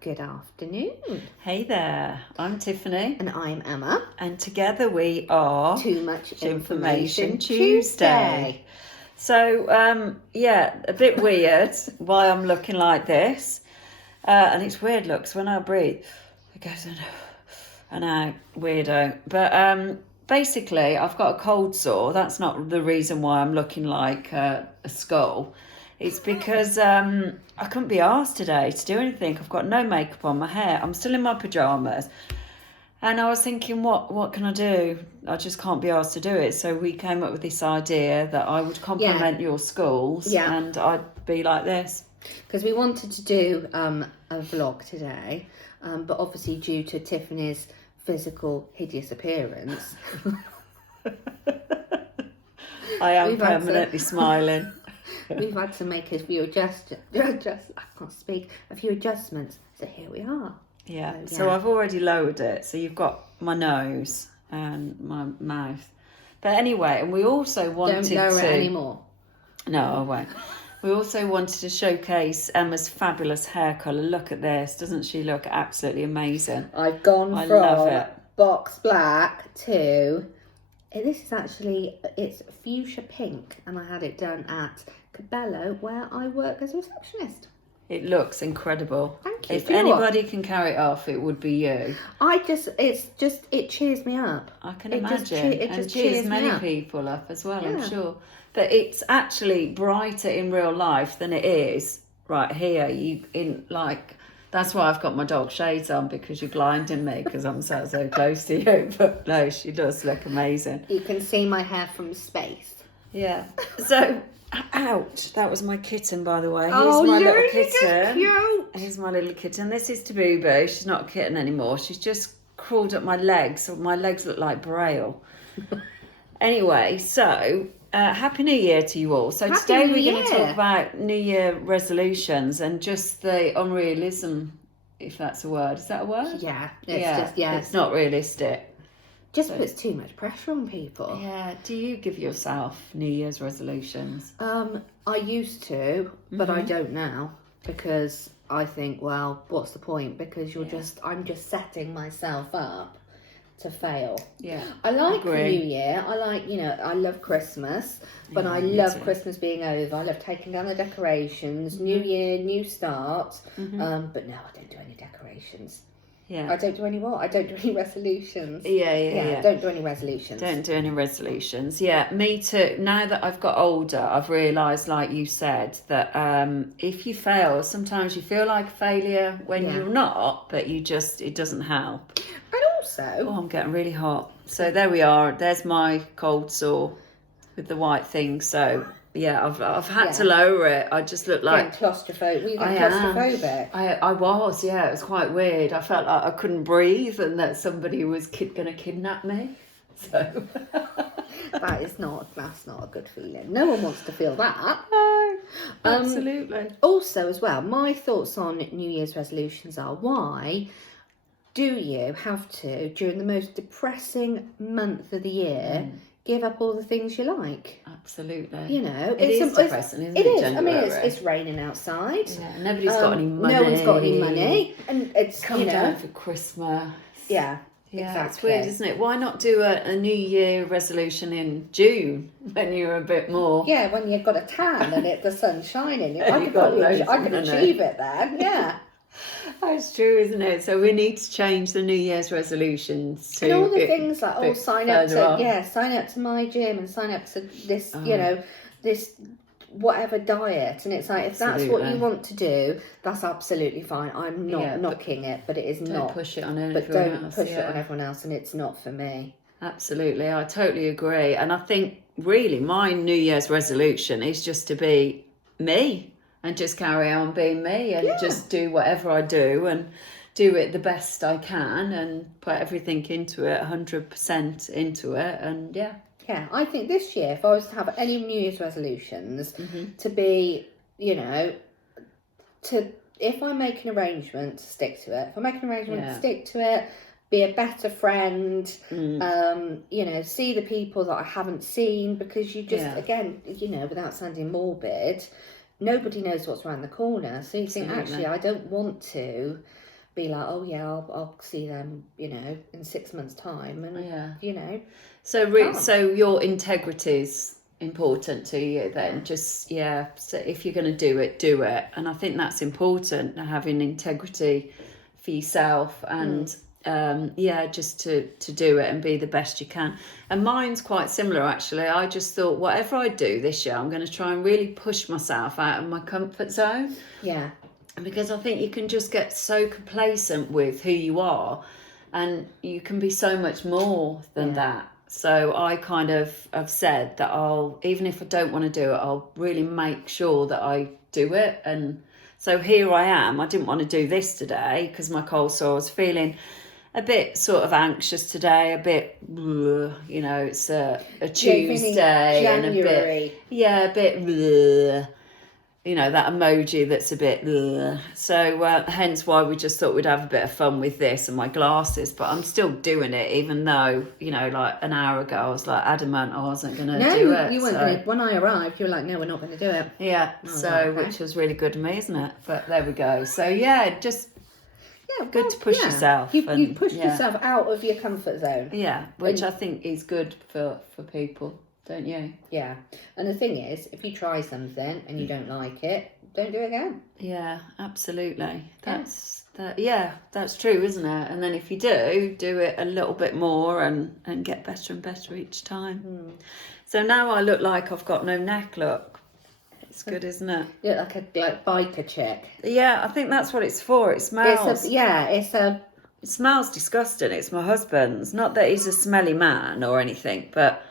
Good afternoon. Hey there, I'm Tiffany. And I'm Emma. And together we are Too Much Information Tuesday. So, a bit weird why I'm looking like this. And it's weird, looks when I breathe, it goes in and out, weirdo. But basically, I've got a cold sore. That's not the reason why I'm looking like a skull. It's because I couldn't be asked today to do anything. I've got no makeup on my hair. I'm still in my pyjamas. And I was thinking, what can I do? I just can't be asked to do it. So we came up with this idea that I would compliment your schools and I'd be like this. Because we wanted to do a vlog today, but obviously due to Tiffany's physical hideous appearance. I am permanently smiling. We've had to make a few adjustments. So here we are. Yeah. So I've already lowered it. So you've got my nose and my mouth. But anyway, and we also wanted to... Don't lower it anymore. No, I won't. We also wanted to showcase Emma's fabulous hair colour. Look at this. Doesn't she look absolutely amazing? I've gone from box black to... This is actually... It's fuchsia pink. And I had it done at Cabello, where I work as a receptionist. It looks incredible. Thank you. If anybody can carry it off, it would be you. It cheers me up. I can imagine. It just cheers many people up as well, I'm sure. But it's actually brighter in real life than it is right here. That's why I've got my dog shades on, because you're blinding me because I'm so close to you. But no, she does look amazing. You can see my hair from space. Yeah. So... Ouch, that was my kitten, by the way. Here's my little kitten. Cute. Here's my little kitten. This is Taboo. She's not a kitten anymore. She's just crawled up my legs, so my legs look like Braille. Anyway, so Happy New Year to you all. So today we're going to talk about New Year resolutions and just the unrealism, if that's a word. Is that a word? Yeah. It's not realistic. Just puts too much pressure on people. Yeah. Do you give yourself New Year's resolutions? I used to, but I don't now, because I think, well, what's the point? Because I'm just setting myself up to fail. Yeah. I like the New Year. I like, I love Christmas, but I love Christmas being over. I love taking down the decorations, New Year, new start. But no, I don't do any decorations. Yeah. I don't do any what? I don't do any resolutions. Yeah. Don't do any resolutions. Don't do any resolutions. Yeah, me too. Now that I've got older, I've realised, like you said, that if you fail, sometimes you feel like a failure when you're not, but it doesn't help. And also... Oh, I'm getting really hot. So there we are. There's my cold sore with the white thing. So... Yeah, I've had to lower it. I just look like claustrophobic. Were you claustrophobic? I was. Yeah, it was quite weird. I felt like I couldn't breathe and that somebody was going to kidnap me. So that's not a good feeling. No one wants to feel that. No, absolutely. Also, as well, my thoughts on New Year's resolutions are: why do you have to, during the most depressing month of the year, give up all the things you like? Absolutely. It's depressing, isn't it? It is. I mean, it's raining outside. Yeah, nobody's got any money. No one's got any money. And it's, come down for Christmas. Yeah, exactly. It's weird, isn't it? Why not do a New Year resolution in June when you're a bit more... Yeah, when you've got a tan and the sun's shining. I could achieve it then, yeah. That's true, isn't it? So we need to change the New Year's resolutions to... And all the things like, sign up to my gym and sign up to this, this whatever diet. And it's like, if that's what you want to do, that's absolutely fine. I'm not knocking it, but it is not. Don't push it on everyone else. But don't push it on everyone else, and it's not for me. Absolutely, I totally agree. And I think, really, my New Year's resolution is just to be me. And just carry on being me and just do whatever I do and do it the best I can and put everything into it, 100% into it. And yeah, I think this year, if I was to have any New Year's resolutions, to be, if I make an arrangement, to stick to it. If I make an arrangement to stick to it, be a better friend, see the people that I haven't seen, because you just, again, without sounding morbid, nobody knows what's around the corner. So you think, actually, I don't want to be like, oh yeah, I'll see them, in 6 months' time, and So your integrity's important to you then. Just so if you're going to do it, and I think that's important, having integrity for yourself and just to do it and be the best you can. And mine's quite similar, actually. I just thought, whatever I do this year, I'm going to try and really push myself out of my comfort zone. Yeah. Because I think you can just get so complacent with who you are, and you can be so much more than that. So I kind of have said that even if I don't want to do it, I'll really make sure that I do it. And so here I am. I didn't want to do this today because my cold sore. I was feeling a bit sort of anxious today, a bit, it's a Tuesday and a bit, that emoji that's a bit, so hence why we just thought we'd have a bit of fun with this and my glasses. But I'm still doing it, even though, like an hour ago I was like adamant I wasn't going to do it. No, you weren't going to. When I arrived, you were like, no, we're not going to do it. Yeah, which was really good of me, isn't it? But there we go. So good to push yourself. You push yourself out of your comfort zone. Yeah, which I think is good for people. Don't you? Yeah. And the thing is, if you try something and you don't like it, don't do it again. Yeah, absolutely. That's true, isn't it? And then if you do it a little bit more and get better and better each time. So now I look like I've got no neck, look. It's good, isn't it? You look like a biker chick. Yeah, I think that's what it's for. It smells. It smells disgusting. It's my husband's. Not that he's a smelly man or anything, but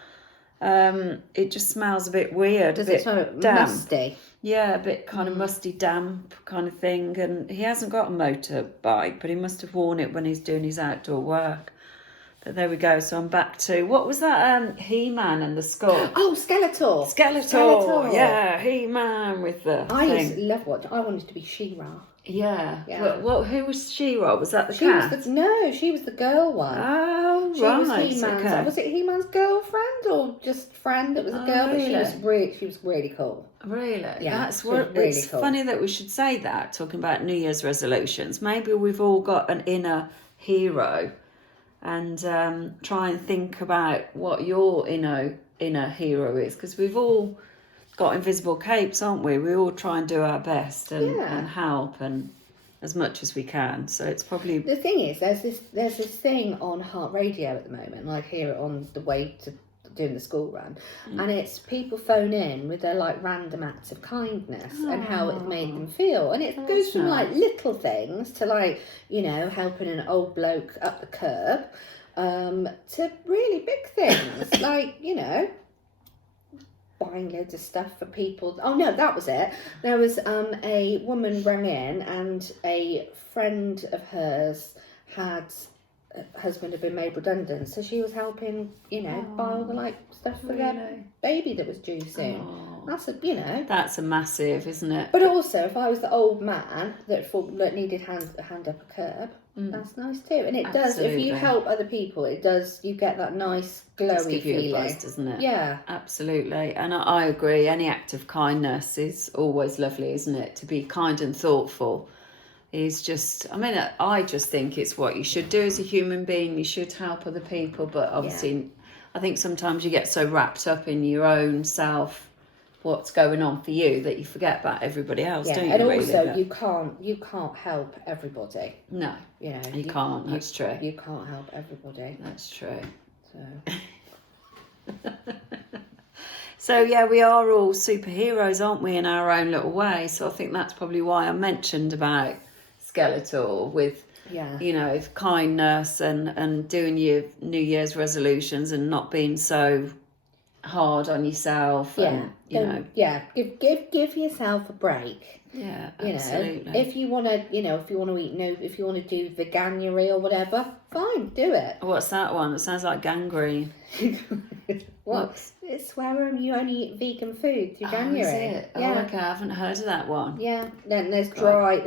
it just smells a bit weird. Does a bit it smell damp. musty? Yeah, a bit kind of musty, damp kind of thing. And he hasn't got a motorbike, but he must have worn it when he's doing his outdoor work. But there we go. So I'm back to, what was that? He-Man and the skull. Oh, Skeletor. Skeletor. Yeah, He-Man with the I thing. used to love watching. I wanted to be She-Ra. Yeah. Who was She-Ra? Was that the cat? She was the girl one. Oh, she was He-Man's. Okay. Was it He-Man's girlfriend or just friend that was a girl? Really? But she was really cool. Really? Yeah, it's really cool. Funny that we should say that, talking about New Year's resolutions. Maybe we've all got an inner hero, and try and think about what your inner hero is, because we've all got invisible capes, aren't we? We all try and do our best and help and as much as we can. So it's probably, the thing is, there's this thing on Heart Radio at the moment, like here on the way to doing the school run, and it's people phone in with their like random acts of kindness and how it's made them feel, and it goes from like little things to like helping an old bloke up the curb, to really big things like buying loads of stuff for people. Oh no, that was it. There was a woman rang in, and a friend of hers had husband had been made redundant, so she was helping buy all the like stuff for their baby that was due soon. That's a massive, isn't it? But also, if I was the old man that needed a hand up a curb, that's nice too. And it does, if you help other people, it does, you get that nice glowy feeling, a buzz, doesn't it? Yeah, absolutely. And I agree, any act of kindness is always lovely, isn't it? To be kind and thoughtful is just, I just think it's what you should do as a human being. You should help other people, but obviously I think sometimes you get so wrapped up in your own self, what's going on for you, that you forget about everybody else, don't you? And also you can't help everybody. No, you can't. That's true. You can't help everybody. That's true. So So we are all superheroes, aren't we, in our own little way? So I think that's probably why I mentioned about Skeletor with kindness and doing your New Year's resolutions and not being so hard on yourself. Give yourself a break. Yeah, absolutely. If you want to, if you want to do Veganuary or whatever, fine, do it. What's that one? It sounds like gangrene. What? It's where you only eat vegan food through January. Is it? Yeah. Oh, okay, I haven't heard of that one. Yeah. Then there's dry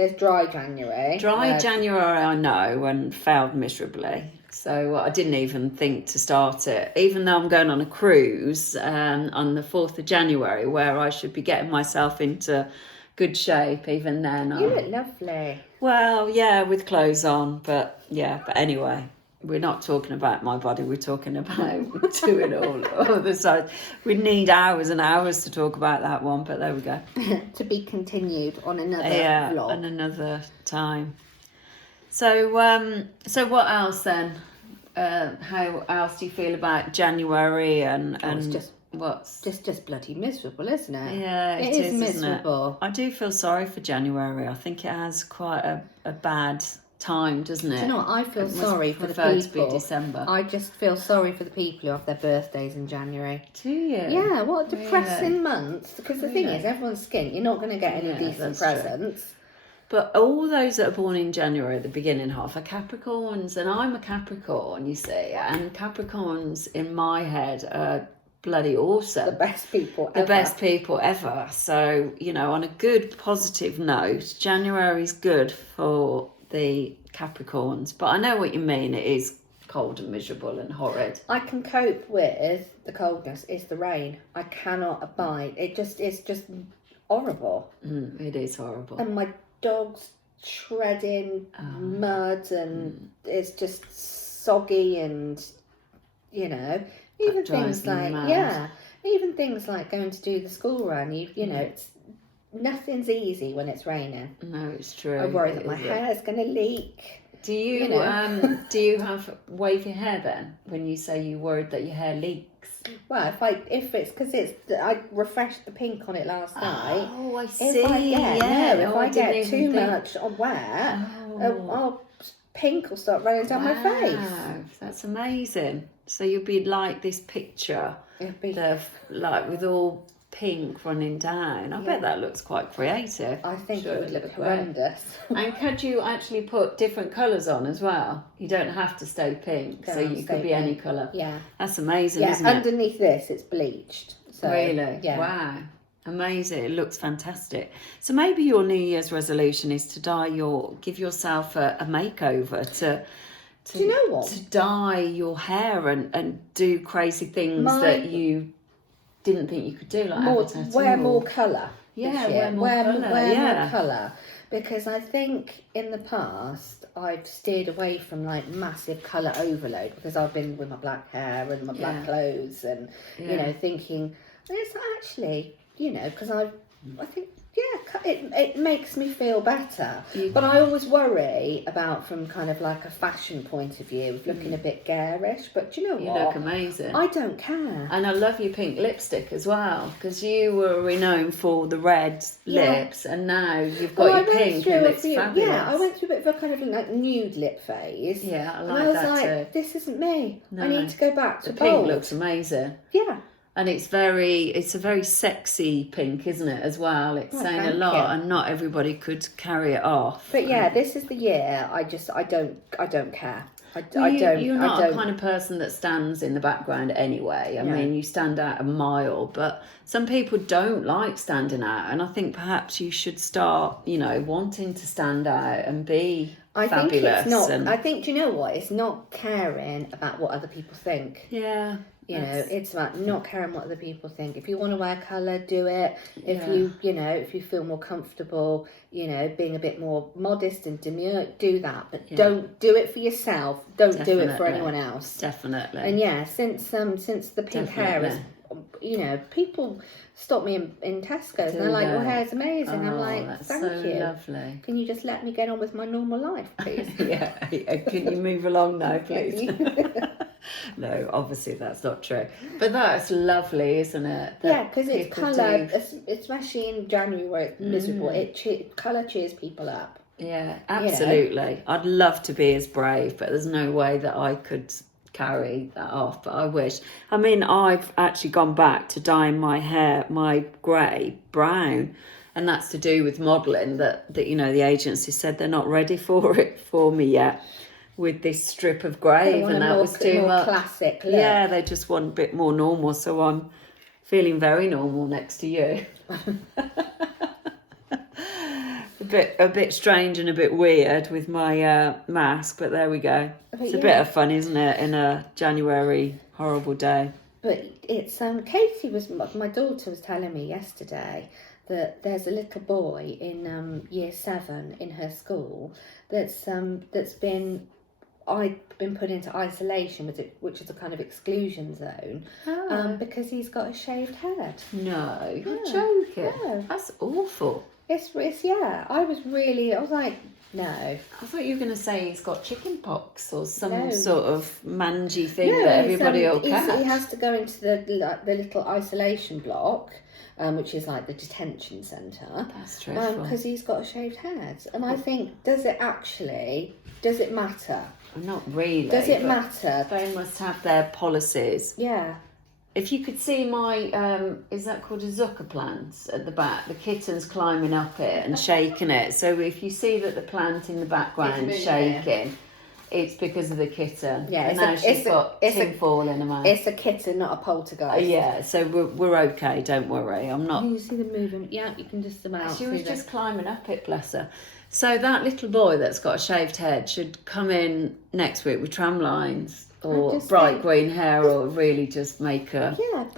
January. January I know, and failed miserably. So I didn't even think to start it, even though I'm going on a cruise on the 4th of January, where I should be getting myself into good shape even then. You look lovely. Well, yeah, with clothes on, but anyway, we're not talking about my body, we're talking about doing all other sides. We need hours and hours to talk about that one, but there we go. To be continued on another vlog. On another time. So what else then? How else do you feel about January and what's just bloody miserable, isn't it? Yeah, it is Isn't miserable. it? I do feel sorry for January. I think it has quite a bad time, doesn't it? Do you know what? I feel sorry for the prefer people. to be December. I just feel sorry for the people who have their birthdays in January. Do you? Yeah, what a depressing month. Because the thing is, everyone's skint. You're not going to get any decent presents. True. But all those that are born in January, the beginning half, are Capricorns, and I'm a Capricorn, you see, and Capricorns in my head are bloody awesome. The best people ever. The best people ever. So, you know, on a good positive note, January's good for the Capricorns. But I know what you mean. It is cold and miserable and horrid. I can cope with the coldness. It's the rain. I cannot abide. It's just horrible. It is horrible. And my dog's treading mud and it's just soggy and, you know, even things like, even things like going to do the school run, you know, it's nothing's easy when it's raining. No, it's true. I worry that my hair's going to leak. Do you, do you have wavy hair then when you say you worried that your hair leaks? Well, if it's because I refreshed the pink on it last night. Oh, I see. If I get too much on wet, pink will start running down my face. That's amazing. So you'll be like this picture, like with all pink running down. I bet that looks quite creative. I think it would look horrendous. And could you actually put different colours on as well? You don't have to stay pink, so you could be any colour. Yeah. That's amazing, isn't it? Underneath this, it's bleached. So, really? Yeah. Wow. Amazing. It looks fantastic. So maybe your New Year's resolution is to give yourself a makeover do you know what? To dye your hair and do crazy things that you didn't think you could do, like wear more colour. Yeah, wear more colour. Because I think in the past I've steered away from like massive colour overload because I've been with my black hair and my black clothes and you know thinking it's actually, you know, because I think it makes me feel better. But I always worry about from kind of like a fashion point of view of looking a bit garish. But do you know what? You look amazing. I don't care. And I love your pink lipstick as well because you were renowned for the red lips and now you've got your pink and it's fabulous. Yeah, I went through a bit of a kind of like nude lip phase. Yeah, I like and I was that too. This isn't me. No. I need to go back to the bold. pink looks amazing. Yeah. And it's a very sexy pink, isn't it, as well? It's saying a lot and not everybody could carry it off. But this is the year I don't care. You're not a kind of person that stands in the background anyway. I mean, you stand out a mile, but some people don't like standing out. And I think perhaps you should start, you know, wanting to stand out and be fabulous. Think it's not. I think, do you know what? It's not caring about what other people think. Yeah. You know, it's about not caring what other people think. If you want to wear colour, do it. If if you feel more comfortable, you know, being a bit more modest and demure, do that. But don't do it for yourself. Don't do it for anyone else. Definitely. And since the pink hair is, you know, people stop me in Tesco's and they're like, your hair's amazing. I'm like, thank you. Lovely. Can you just let me get on with my normal life, please? Can you move along now, please? No, obviously that's not true. But that's lovely, isn't it? Because it's colour, especially in January where it's miserable. Colour cheers people up. Yeah, absolutely. You know? I'd love to be as brave, but there's no way that I could carry that off. But I wish. I mean, I've actually gone back to dyeing my hair, my grey, brown. And that's to do with modelling that, you know, the agency said they're not ready for it for me yet. With this strip of grey, and that was too much. Classic look. Yeah, they just want a bit more normal, so I'm feeling very normal next to you. a bit strange and a bit weird with my mask, but there we go. It's a bit of fun, isn't it, in a January horrible day? But it's Katie my daughter was telling me yesterday that there's a little boy in year 7 in her school that's been put into isolation, which is a kind of exclusion zone, because he's got a shaved head. No, you're joking. No. That's awful. It's I was like, no. I thought you were going to say he's got chicken pox or some sort of mangy thing No, that everybody will catch. He has to go into the little isolation block, which is like the detention centre. That's dreadful. Because he's got a shaved head. And I think, does it matter? Not really. Does it matter? They must have their policies. Yeah. If you could see my, is that called a zucca plant at the back? The kitten's climbing up it and shaking it. So if you see that the plant in the background is shaking, it's because of the kitten. Yeah, and now she's got tin foil in her mouth. It's a kitten, not a poltergeist. Yeah, so we're okay, don't worry. I'm not... You see the movement? Yeah, you can just about. She was just climbing up it, bless her. So that little boy that's got a shaved head should come in next week with tram lines or bright green hair, or really just make a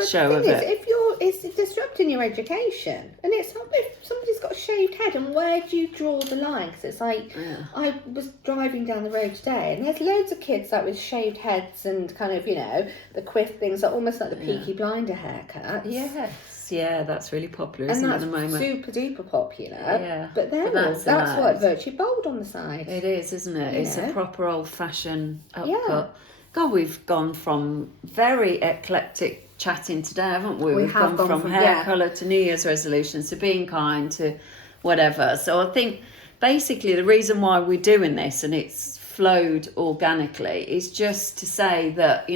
show of it. It's disrupting your education, and it's not if somebody's got a shaved head, and where do you draw the line? Because it's like, I was driving down the road today, and there's loads of kids like with shaved heads and kind of, the quiff things, like almost like the Peaky Blinder haircuts. Yes, yeah, that's really popular, isn't it, at the moment? Super duper popular. Yeah, but that's like virtue bold on the side. It is, isn't it? It's a proper old-fashioned upcut. Yeah. God, we've gone from very eclectic chatting today, haven't we? We've gone from hair colour to New Year's resolutions to being kind to whatever. So I think basically the reason why we're doing this, and it's flowed organically, is just to say that,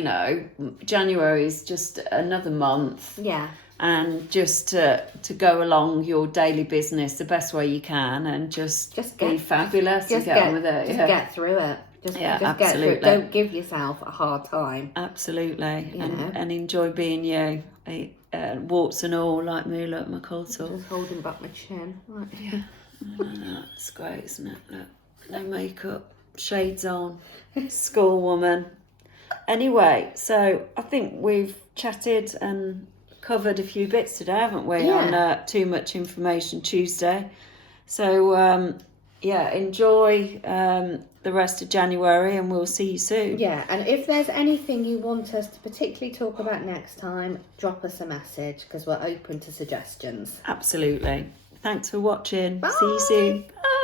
January is just another month. Yeah. And just to go along your daily business the best way you can, and just be fabulous and get on with it. Just get through it. Just absolutely. Get through it. Don't give yourself a hard time. Absolutely. And enjoy being you. Warts and all, like me, look, my cold sore. Just holding back my chin. Right. Yeah. It's great, isn't it? Look, no makeup, shades on, schoolwoman. Anyway, so I think we've chatted and covered a few bits today, haven't we, on Too Much Information Tuesday. So, enjoy the rest of January, and we'll see you soon. Yeah, and if there's anything you want us to particularly talk about next time, drop us a message, because we're open to suggestions. Absolutely. Thanks for watching. Bye. See you soon. Bye.